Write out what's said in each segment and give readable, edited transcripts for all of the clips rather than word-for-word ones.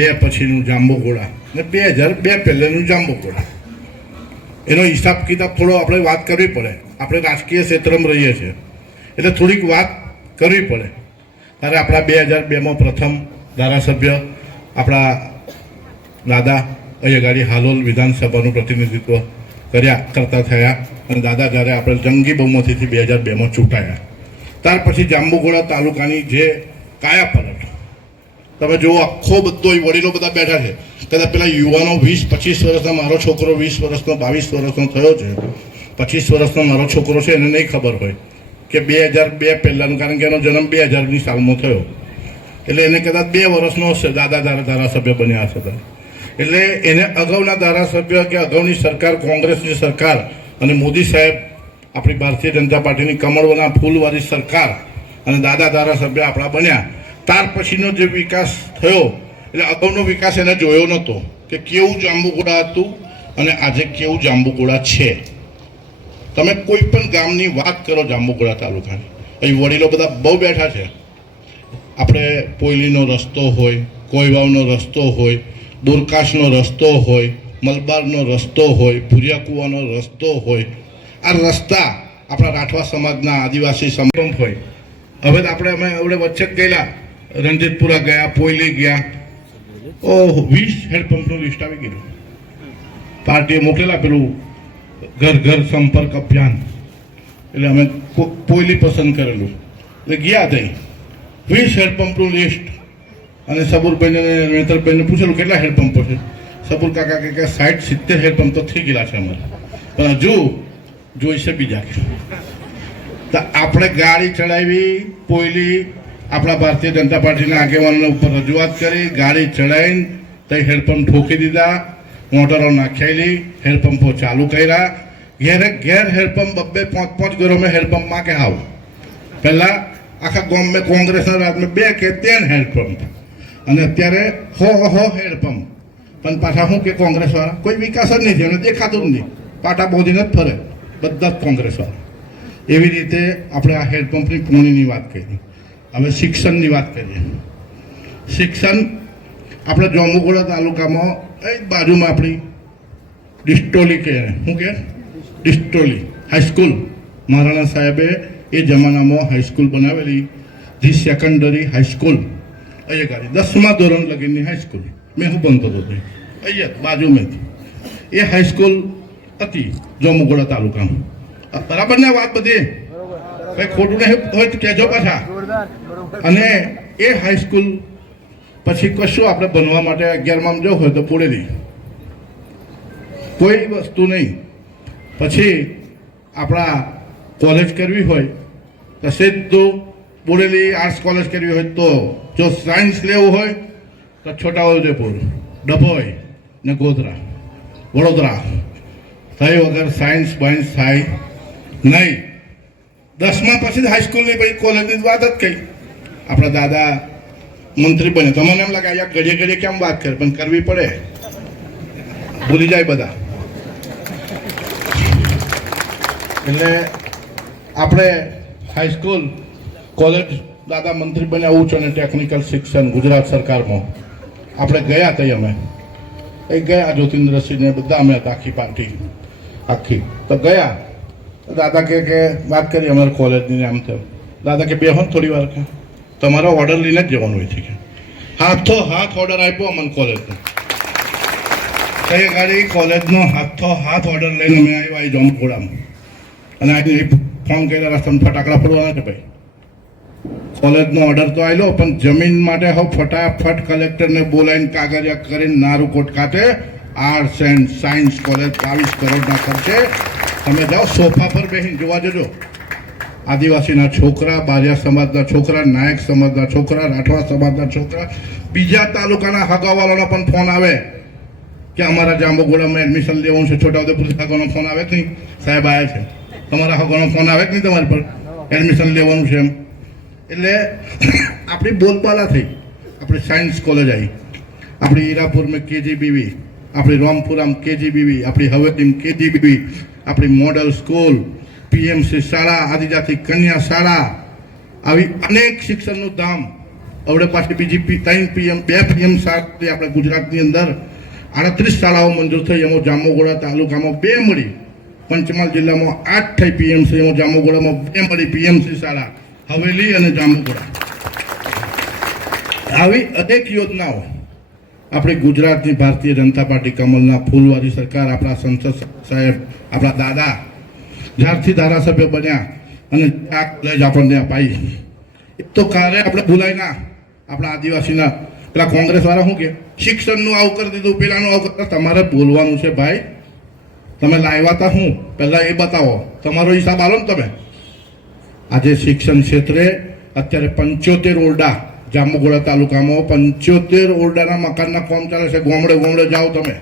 બે પછીનું જાંબુઘોડા ને 2002 પહેલાંનું જાંબુઘોડા, એનો હિસાબ કિતાબ થોડો આપણે વાત કરવી પડે. આપણે રાજકીય ક્ષેત્રમાં રહીએ છીએ એટલે થોડીક વાત કરવી પડે. ત્યારે આપણા 2002માં પ્રથમ ધારાસભ્ય આપણા દાદા અહીંયા હાલોલ વિધાનસભાનું પ્રતિનિધિત્વ કરતા થયા અને દાદા જ્યારે આપણે જંગી બહુમતીથી 2002માં ચૂંટાયા. ત્યાર પછી જાંબુઘોડા તાલુકાની જે કાયાપલટ તમે જુઓ, આખો બધો વડીલો બધા બેઠા છે. કદાચ પેલા યુવાનો 20-25 વર્ષનો, મારો છોકરો 20 વર્ષનો 22 વર્ષનો થયો છે, 25 વર્ષનો મારો છોકરો છે, એને નહીં ખબર હોય કે 2002 પહેલાંનું, કારણ કે એનો જન્મ 2000ની સાલમાં થયો એટલે એને કદાચ 2 વર્ષનો હશે દાદા ધારાસભ્ય બન્યા હશે. એટલે એને અગાઉના ધારાસભ્ય કે અગાઉની સરકાર, કોંગ્રેસની સરકાર અને મોદી સાહેબ આપણી ભારતીય જનતા પાર્ટીની કમળના ફૂલવાળી સરકાર અને દાદા ધારાસભ્ય આપણા બન્યા. ત્યાર પછીનો જે વિકાસ થયો એટલે અગાઉનો વિકાસ એને જોયો નહોતો કે કેવું જાંબુઘોડા હતું અને આજે કેવું જાંબુઘોડા છે. તમે કોઈ પણ ગામની વાત કરો જાંબુઘોડા તાલુકાની, અહીં વડીલો બધા બહુ બેઠા છે. આપણે પોયલીનો રસ્તો હોય, કોઈવાવનો રસ્તો હોય, દુરકાશનો રસ્તો હોય, મલબારનો રસ્તો હોય, ભુરિયાકુવાનો રસ્તો હોય, આ રસ્તા આપણા રાઠવા સમાજના આદિવાસી સંગમ હોય. હવે અમે વચ્ચે જ ગયેલા, રણજીતપુરા ગયા, પોયલી ગયા, 20 હેન્ડપંપનું લિસ્ટ આવી ગયું. પાર્ટીએ મોકલેલા પેલું ઘર ઘર સંપર્ક અભિયાન, એટલે અમે પોયલી પસંદ કરેલું એટલે ગયા થઈ 20 હેન્ડપંપનું લિસ્ટ. અને સબુરભાઈને નેતરભાઈને પૂછેલું કેટલા હેન્ડપંપો છે. સબુર કાકા કે 60-70 હેન્ડપંપ તો થઈ ગયેલા છે અમારે, પણ હજુ જોઈશે બીજા. તો આપણે ગાડી ચડાવી, પોયલી આપણા ભારતીય જનતા પાર્ટીના આગેવાનોને ઉપર રજૂઆત કરી, ગાડી ચડાવીને તો હેન્ડપંપ ઠોકી દીધા, મોટરો નાખેલી, હેન્ડપંપો ચાલુ કર્યા. ઘેરે ઘેર હેન્ડપંપ, 2-5 ઘરોમાં હેન્ડપંપમાં કે આવું. પહેલાં આખા ગામમાં કોંગ્રેસના રાજમાં 2 કે 3 હેન્ડપંપ અને અત્યારે હો હેન્ડપંપ. પણ પાછા શું કે કોંગ્રેસવાળા કોઈ વિકાસ જ નહીં થયો, એમને દેખાતું જ નહીં, પાટા બોધીને જ ફરે બધા જ કોંગ્રેસવાળા. એવી રીતે આપણે આ હેન્ડપંપની પૂર્ણિની વાત કરી. હવે શિક્ષણની વાત કરીએ. શિક્ષણ આપણે જાંબુઘોડા તાલુકામાં બાજુમાં આપણી ડિસ્ટોલી કે શું કે ડિસ્ટોલી હાઈસ્કૂલ, મહારાણા સાહેબે એ જમાનામાં હાઈસ્કૂલ બનાવેલી, ધી સેકન્ડરી હાઈસ્કૂલ અહીંયા ગાડી 10મા ધોરણ લગીની હાઈસ્કૂલ. મેં હું બનતો હતો અહીંયા બાજુમાં એ હાઈસ્કૂલ હતી જાંબુઘોડા તાલુકામાં. બરાબર ને વાત બધી? કંઈ ખોટું નહીં હોય તો કહેજો પાછા. અને એ હાઈસ્કૂલ પછી કશું આપણે બનવા માટે 11માં જવું હોય તો પોડેલી, કોઈ વસ્તુ નહીં. પછી આપણા કોલેજ કરવી હોય તો સીધું બોડેલી આર્ટ્સ કોલેજ કરવી હોય તો, જો સાયન્સ લેવું હોય તો છોટાઉદેપુર, ડભોઈ ને ગોધરા, વડોદરા. થઈ વગર સાયન્સ બાયન્સ થાય નહીં. 10મા પછી જ હાઈસ્કૂલની પછી કોલેજની વાત જ કહી. આપણા દાદા મંત્રી બને, તમને એમ લાગે અહીંયા ઘડીએ ઘડીએ કેમ વાત કરે, પણ કરવી પડે, ભૂલી જાય બધા. એટલે આપણે હાઈસ્કૂલ, કોલેજ દાદા મંત્રી બન્યા, ઉચ્ચ અને ટેકનિકલ શિક્ષણ ગુજરાત સરકારમાં આપણે ગયા હતા. અમે એ ગયા, જ્યોતિન્દ્રસિંહને બધા અમે હતા, આખી પાર્ટી આખી. તો ગયા દાદા કે વાત કરી અમારે કોલેજની, આમ થયું. દાદા કે બેહો થોડી વાર, કે તમારો ઓર્ડર લઈને જ જવાનું હોય છે. કે હાથો હાથ ઓર્ડર આપ્યો અમને કોલેજનો. કઈ ગાડી કોલેજનો હાથો હાથ ઓર્ડર લઈને અમે આવ્યા અહીં જાંબુઘોડામાં. અને આજે ફોન કર્યા રસ્તામાં ફટાકડા ફોડવાના છે ભાઈ. કોલેજનો ઓર્ડર તો આવેલો, પણ જમીન માટે હવે ફટાફટ કલેક્ટરને બોલાવીને કાગળિયા કરીને નારુકોટ ખાતે આર્ટ્સ એન્ડ સાયન્સ કોલેજ 22 કરોડના ખર્ચે. તમે જાઓ સોફા પર બેસીને જોવા જજો. આદિવાસીના છોકરા, બારિયા સમાજના છોકરા, નાયક સમાજના છોકરા, રાઠવા સમાજના છોકરા, બીજા તાલુકાના હગાવાળાનો પણ ફોન આવે કે અમારા જાંબુઘોડામાં એડમિશન લેવાનું છે. છોટાઉદેપુર હગાનો ફોન આવે કે નહીં, સાહેબ આવ્યા છે. તમારા હગાનો ફોન આવે કે નહીં, તમારી પર એડમિશન લેવાનું છે એમ. એટલે આપણી બોલબાલા થઈ. આપણી સાયન્સ કોલેજ આવી, આપણી હીરાપુરમાં KGBV, આપણી રામપુરામ KGBV, આપણી હવેલીમ KGBV, આપણી મોડલ સ્કૂલ, PMC શાળા, આદિજાતિ કન્યા શાળા, આવી અનેક શિક્ષણનું ધામ હવે પાછી બીજી 3 PM 2 PM સાથે આપણે ગુજરાતની અંદર 38 શાળાઓ મંજૂર થઈ. એમાં જાંબુઘોડા તાલુકામાં 2 મળી, પંચમહાલ જિલ્લામાં 8 થઈ પીએમસી, એમાં જાંબુઘોડામાં 2 મળી પીએમસી શાળા, હવેલી અને જાંબુઘોડા. આવી અનેક યોજનાઓ આપણી ગુજરાતની ભારતીય જનતા પાર્ટી કમલના ફૂલવાળી સરકાર, આપણા સંસદ સાહેબ, આપણા દાદા જ્યારથી ધારાસભ્ય બન્યા અને આ કોલેજ આપણને અપાઈ, એક તો કાર્ય આપણે ભૂલાય ના. આપણા આદિવાસીના પેલા કોંગ્રેસ વાળા શું કે શિક્ષણનું આવું કરી દીધું, પેલાનું આવું કરતા. તમારે બોલવાનું છે ભાઈ. તમે લાવ્યા હતા હું પહેલા એ બતાવો, તમારો હિસાબ આલો ને તમે. આજે શિક્ષણ ક્ષેત્રે અત્યારે 75 ઓરડા જાંબુઘોડા તાલુકામાં 75 ઓરડાના મકાનના કામ ચાલે છે. ગામડે ગામડે જાઓ તમે,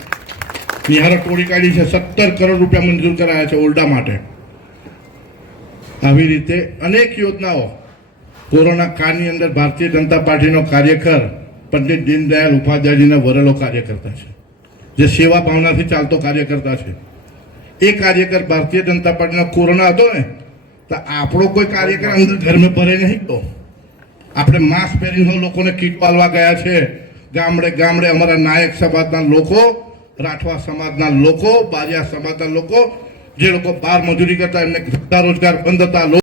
નિહારો તોડી કાઢી છે. 17 કરોડ રૂપિયા મંજૂર કરાયા છે ઓરડા માટે. આવી રીતે અનેક યોજનાઓ. કોરોના કાળની અંદર ભારતીય જનતા પાર્ટીનો કાર્યકર પંડિત દીનદયાળ ઉપાધ્યાયજીને વરેલો કાર્યકર્તા છે, જે સેવા ભાવનાથી ચાલતો કાર્યકર્તા છે. એ કાર્યકર ભારતીય જનતા પાર્ટીનો કોરોના હતો ને, તો આપણો કોઈ કાર્યકર અંદર ઘરમાં ભરે નહીં. તો આપણે માસ્ક પહેરીને લોકોને કીટ પાલવા ગયા છે. ગામડે ગામડે અમારા નાયક સમાજના લોકો, રાઠવા સમાજના લોકો, બારિયા સમાજના લોકો, જે લોકો બહાર મજૂરી કરતા, એમને ધંધા રોજગાર બંધ હતા.